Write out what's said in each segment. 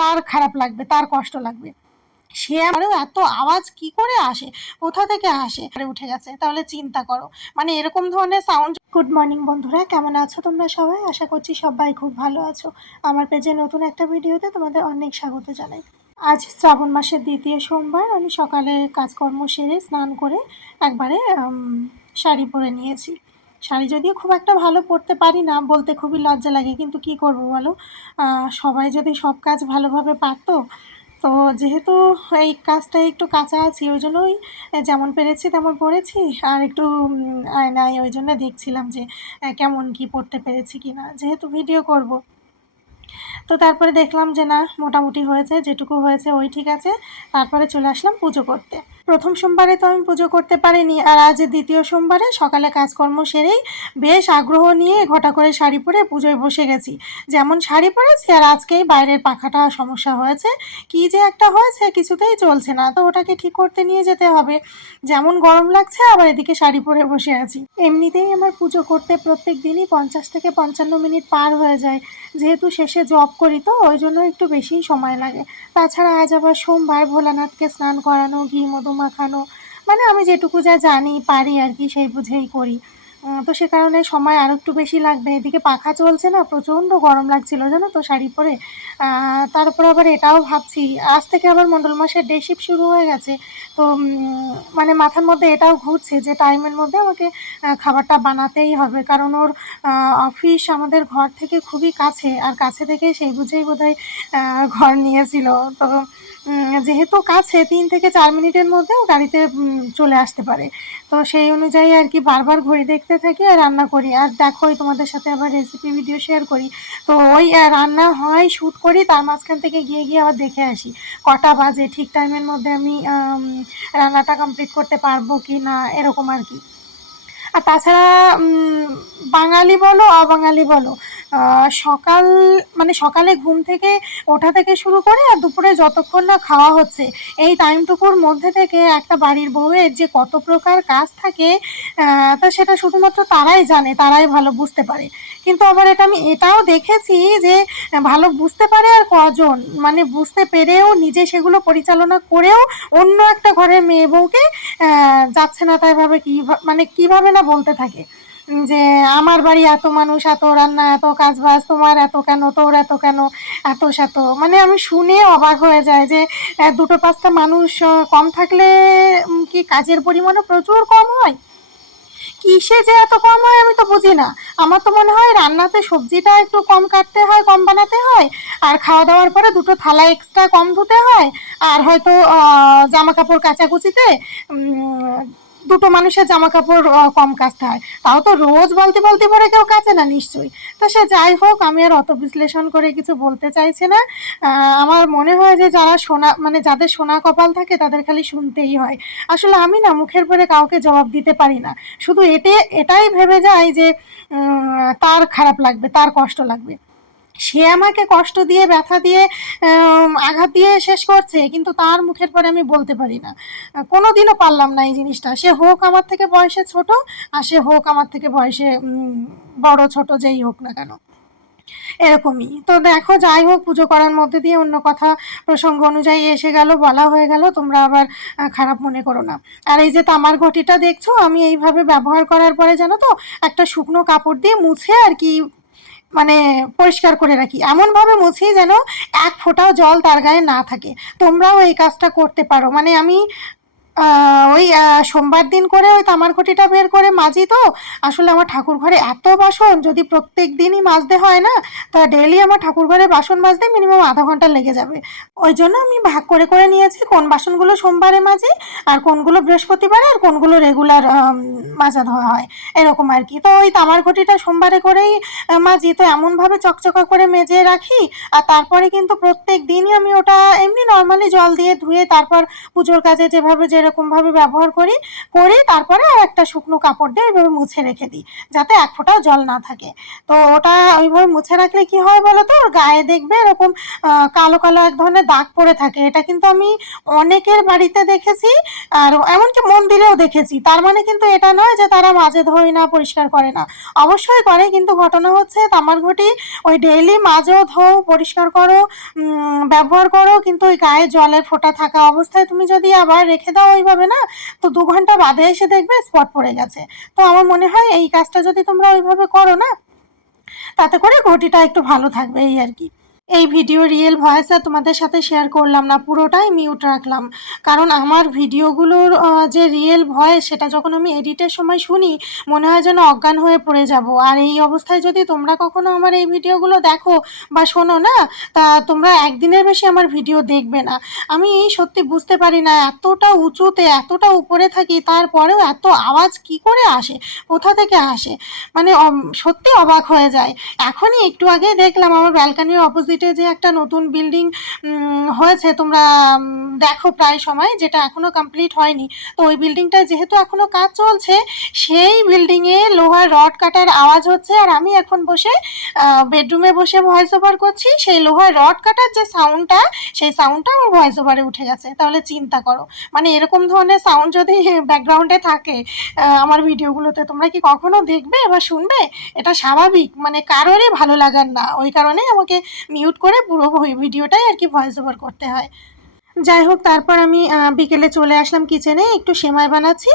তার খারাপ লাগবে, তার কষ্ট লাগবে। সে আমারও এত আওয়াজ কি করে আসে, কোথা থেকে আসে উঠে গেছে, তাহলে চিন্তা করো। মানে এরকম ধরনের সাউন্ড। গুড মর্নিং বন্ধুরা, কেমন আছো তোমরা সবাই? আশা করছি সবাই খুব ভালো আছো। আমার পেজে নতুন একটা ভিডিওতে তোমাদের অনেক স্বাগত জানাই। আজ শ্রাবণ মাসের দ্বিতীয় সোমবার। আমি সকালে কাজকর্ম সেরে স্নান করে একবারে শাড়ি পরে নিয়েছি। শাড়ি যদিও খুব একটা ভালো পরতে পারি না, বলতে খুবই লজ্জা লাগে, কিন্তু কি করব বলো, সবাই যদি সব কাজ ভালোভাবে পারতো। তো যেহেতু এই কাজটা একটু কাঁচা আছি, ওই জন্যই যেমন পেরেছি তেমন পড়েছি। আর একটু আয়নায় ওই জন্য দেখছিলাম যে কেমন কি পড়তে পেরেছি কি না, যেহেতু ভিডিও করব। তো তারপরে দেখলাম যে না, মোটামুটি হয়েছে, যেটুকু হয়েছে ওই ঠিক আছে। তারপরে চলে আসলাম পুজো করতে। প্রথম সোমবারে তো আমি পুজো করতে পারিনি, আর আজ দ্বিতীয় সোমবারে সকালে কাজকর্ম সেরেই বেশ আগ্রহ নিয়ে ঘটা করে শাড়ি পরে পুজোয় বসে গেছি। যেমন শাড়ি পরেছি, আর আজকেই বাইরের পাখাটা সমস্যা হয়েছে, কি যে একটা হয়েছে, কিছুতেই চলছে না। তো ওটাকে ঠিক করতে নিয়ে যেতে হবে। যেমন গরম লাগছে, আবার এদিকে শাড়ি পরে বসে আছি। এমনিতেই আমার পুজো করতে প্রত্যেক দিনই 50 থেকে 55 মিনিট পার হয়ে যায়। যেহেতু শেষে জব করি, তো ওই জন্য একটু বেশিই সময় লাগে। তাছাড়া আজ আবার সোমবার, ভোলানাথকে স্নান করানো, ঘি মধু মাখানো, মানে আমি যেটুকু যা জানি পারি আর কি, সেই বুঝেই করি। তো সে কারণে সময় আরও একটু বেশি লাগবে। এদিকে পাখা চলছে না, প্রচণ্ড গরম লাগছিল জানো তো শাড়ি পরে। তারপর আবার এটাও ভাবছি, আজ থেকে আবার মণ্ডল মাসের ডে শিফট শুরু হয়ে গেছে। তো মানে মাথার মধ্যে এটাও ঘুরছে যে টাইমের মধ্যে আমাকে খাবারটা বানাতেই হবে, কারণ ওর অফিস আমাদের ঘর থেকে খুবই কাছে, আর কাছে থেকে সেই বুঝেই বোধহয় ঘর নিয়েছিল। তো যেহেতু কাছে, 3 থেকে 4 মিনিটের মধ্যেও গাড়িতে চলে আসতে পারে। তো সেই অনুযায়ী আর কি বারবার ঘড়ি দেখতে থাকি আর রান্না করি। আর দেখোই তোমাদের সাথে আবার রেসিপি ভিডিও শেয়ার করি। তো ওই রান্না হয়, শ্যুট করি, তার মাঝখান থেকে গিয়ে আবার দেখে আসি কটা বাজে, ঠিক টাইমের মধ্যে আমি রান্নাটা কমপ্লিট করতে পারবো কি না, এরকম আর কি। আর তাছাড়া বাঙালি বলো অবাঙালি বলো, সকাল মানে সকালে ঘুম থেকে ওঠা থেকে শুরু করে আর দুপুরে যতক্ষণ না খাওয়া হচ্ছে, এই টাইমটুকুর মধ্যে থেকে একটা বাড়ির বউয়ের যে কত প্রকার কাজ থাকে, তা সেটা শুধুমাত্র তারাই জানে, তারাই ভালো বুঝতে পারে। কিন্তু আবার আমি এটাও দেখেছি যে ভালো বুঝতে পারে আর কজন, মানে বুঝতে পেরেও নিজে সেগুলো পরিচালনা করেও অন্য একটা ঘরের মেয়ে বউকে যাচ্ছে না তাই ভাবে, মানে কীভাবে না বলতে থাকে যে আমার বাড়ি এত মানুষ, এত রান্না, এত কাজবাজ, তোমার এত কেন, তোর এত কেন, এত সেত। মানে আমি শুনে অবাক হয়ে যায় যে 2-5টা মানুষ কম থাকলে কি কাজের পরিমাণও প্রচুর কম হয়? কিসে যে এত কম হয় আমি তো বুঝি না। আমার তো মনে হয় রান্নাতে সবজিটা একটু কম কাটতে হয়, কম বানাতে হয়, আর খাওয়া দাওয়ার পরে 2টো থালা এক্সট্রা কম ধুতে হয়, আর হয়তো জামা কাপড় কাচাকুচিতে 2টো মানুষের জামা কাপড় কম কাচতে হয়। তাও তো রোজ বালতি বালতি ভরে কেউ কাচে না নিশ্চয়ই। তো সে যাই হোক, আমি আর অত বিশ্লেষণ করে কিছু বলতে চাইছি না। আমার মনে হয় যে যাদের সোনা কপাল থাকে তাদের খালি শুনতেই হয়। আসলে আমি না মুখের পরে কাউকে জবাব দিতে পারি না। শুধু এটাই ভেবে যাই যে তার খারাপ লাগবে, তার কষ্ট লাগবে। সে আমাকে কষ্ট দিয়ে, ব্যথা দিয়ে, আঘাত দিয়ে শেষ করছে, কিন্তু তার মুখের পরে আমি বলতে পারি না। কোনোদিনও পারলাম না এই জিনিসটা। সে হোক আমার থেকে বয়সে ছোট, আর সে হোক আমার থেকে বয়সে বড় ছোট, যেই হোক না কেন, এরকমই। তো দেখো, যাই হোক, পুজো করার মধ্যে দিয়ে অন্য কথা প্রসঙ্গ অনুযায়ী এসে গেল, বলা হয়ে গেল, তোমরা আবার খারাপ মনে করো না। আর এই যে তামার ঘটিটা দেখছো, আমি এইভাবে ব্যবহার করার পরে জানো তো, একটা শুকনো কাপড় দিয়ে মুছে আর কি, মানে পরিষ্কার করে রাখি, এমনভাবে মুছি যেন এক ফোঁটাও জল তার গায়ে না থাকে। তোমরাও এই কাজটা করতে পারো। মানে আমি ওই সোমবার দিন করে ওই তামার ঘটিটা বের করে মাজি। তো আসলে আমার ঠাকুর ঘরে এত বাসন, যদি প্রত্যেক দিনই মাজতে হয় না, তা ডেইলি আমার ঠাকুর ঘরে বাসন মাজতে মিনিমাম আধা ঘন্টা লেগে যাবে। ওই জন্য আমি ভাগ করে করে নিয়েছি কোন বাসনগুলো সোমবারে মাজি, আর কোনগুলো বৃহস্পতিবারে, আর কোনগুলো রেগুলার মাজা ধোয়া হয়, এরকম আর কি। তো ওই তামার ঘটিটা সোমবারে করেই মাজি, তো এমনভাবে চকচকা করে মেজে রাখি। আর তারপরে কিন্তু প্রত্যেক দিনই আমি ওটা এমনি নর্মালি জল দিয়ে ধুয়ে, তারপর পুজোর কাজে যেভাবে এরকমভাবে ব্যবহার করি তারপরে আর একটা শুকনো কাপড় দিয়ে ওইভাবে মুছে রেখে দিই, যাতে এক ফোঁটাও জল না থাকে। তো ওটা ওইভাবে মুছে রাখলে কি হয় বলো তো, ওর গায়ে দেখবে এরকম কালো কালো এক ধরনের দাগ পড়ে থাকে। এটা কিন্তু আমি অনেকের বাড়িতে দেখেছি, আর এমনকি মন্দিরেও দেখেছি। তার মানে কিন্তু এটা নয় যে তারা মাঝে ধোয় না, পরিষ্কার করে না, অবশ্যই করে। কিন্তু ঘটনা হচ্ছে তামার ঘটি ওই ডেইলি মাজো, ধোও, পরিষ্কার করো, ব্যবহার করো, কিন্তু ওই গায়ে জলের ফোঁটা থাকা অবস্থায় তুমি যদি আবার রেখে দাও ওইভাবে, না তো 2 ঘন্টা বাদে এসে দেখবে স্পট পড়ে গেছে। তো আমার মনে হয় এই কাজটা যদি তোমরা ওইভাবে করো না, তাতে করে ঘটিটা একটু ভালো থাকবে, এই আর কি। এই ভিডিও রিয়েল ভয়েস আর তোমাদের সাথে শেয়ার করলাম না, পুরোটাই মিউট রাখলাম। কারণ আমার ভিডিওগুলোর যে রিয়েল ভয়েস, সেটা যখন আমি এডিটের সময় শুনি মনে হয় যেন অজ্ঞান হয়ে পড়ে যাব। আর এই অবস্থায় যদি তোমরা কখনো আমার এই ভিডিওগুলো দেখো বা শোনো না, তা তোমরা একদিনের বেশি আমার ভিডিও দেখবে না। আমি সত্যি বুঝতে পারি না, এতটা উঁচুতে এতটা উপরে থাকি, তারপরেও এত আওয়াজ কি করে আসে, কোথা থেকে আসে, মানে সত্যি অবাক হয়ে যায়। এখনই একটু আগে দেখলাম আমার ব্যালকানির অপোজিটে যে একটা নতুন বিল্ডিং হয়েছে, তোমরা দেখো প্রায় সময়, যেটা এখনও কমপ্লিট হয়নি। তো ওই বিল্ডিংটায় যেহেতু এখনও কাজ চলছে, সেই বিল্ডিংয়ে লোহার রড কাটার আওয়াজ হচ্ছে। আর আমি এখন বসে বেডরুমে বসে ভয়েস ওভার করছি, সেই লোহার রড কাটার যে সাউন্ডটা, সেই সাউন্ডটা আমার ভয়েস ওভারে উঠে গেছে। তাহলে চিন্তা করো, মানে এরকম ধরনের সাউন্ড যদি ব্যাকগ্রাউন্ডে থাকে আমার ভিডিওগুলোতে, তোমরা কি কখনো দেখবে বা শুনবে? এটা স্বাভাবিক, মানে কারোরই ভালো লাগার না। ওই কারণেই আমাকে মিউট করে পুরো ভিডিওটাই আর কি ভয়েস ওভার করতে হয়। যাই হোক, তারপর আমি বিকেলে চলে আসলাম কিচেনে, একটু সেমাই বানাচ্ছি।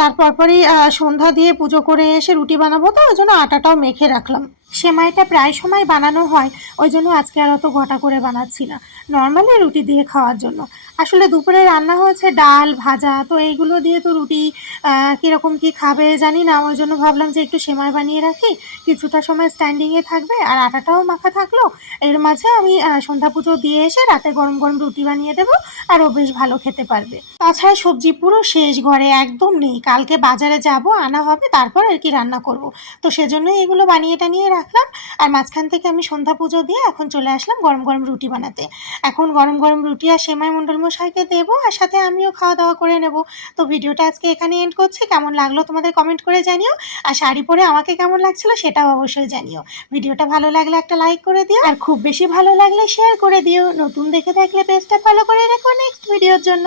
তারপর পরই সন্ধ্যা দিয়ে পুজো করে এসে রুটি বানাবো, তো ওই জন্য আটাটাও মেখে রাখলাম। সেমাইটা প্রায় সময় বানানো হয়, ওই জন্য আজকে আর অত ঘটা করে বানাচ্ছি না, নর্মালি রুটি দিয়ে খাওয়ার জন্য। আসলে দুপুরে রান্না হয়েছে ডাল ভাজা, তো এইগুলো দিয়ে তো রুটি কীরকম কী খাবে জানি না, ওই জন্য ভাবলাম যে একটু সেমাই বানিয়ে রাখি, কিছুটা সময় স্ট্যান্ডিংয়ে থাকবে আর আটাটাও মাখা থাকলো। এর মাঝে আমি সন্ধ্যা পুজো দিয়ে এসে রাতে গরম গরম রুটি বানিয়ে দেবো, আর ও বেশ ভালো খেতে পারবে। তাছাড়া সবজি পুরো শেষ, ঘরে একদম নেই। কালকে বাজারে যাব, আনা হবে, তারপর আর কি রান্না করব। তো সেজন্যই এগুলো বানিয়ে টানিয়ে রাখলাম। আর মাঝখান থেকে আমি সন্ধ্যা পুজো দিয়ে এখন চলে আসলাম গরম গরম রুটি বানাতে। এখন গরম গরম রুটি আর সেমাই মণ্ডলমশাইকে দেবো, আর সাথে আমিও খাওয়া দাওয়া করে নেব। তো ভিডিওটা আজকে এখানে এন্ড করছি। কেমন লাগলো তোমাদের কমেন্ট করে জানিও, আর শাড়ি পরে আমাকে কেমন লাগছিল সেটাও অবশ্যই জানিও। ভিডিওটা ভালো লাগলে একটা লাইক করে দিও, আর খুব বেশি ভালো লাগলে শেয়ার করে দিও। নতুন দেখে থাকলে পেজটা ফলো করে রাখো নেক্সট ভিডিওর জন্য।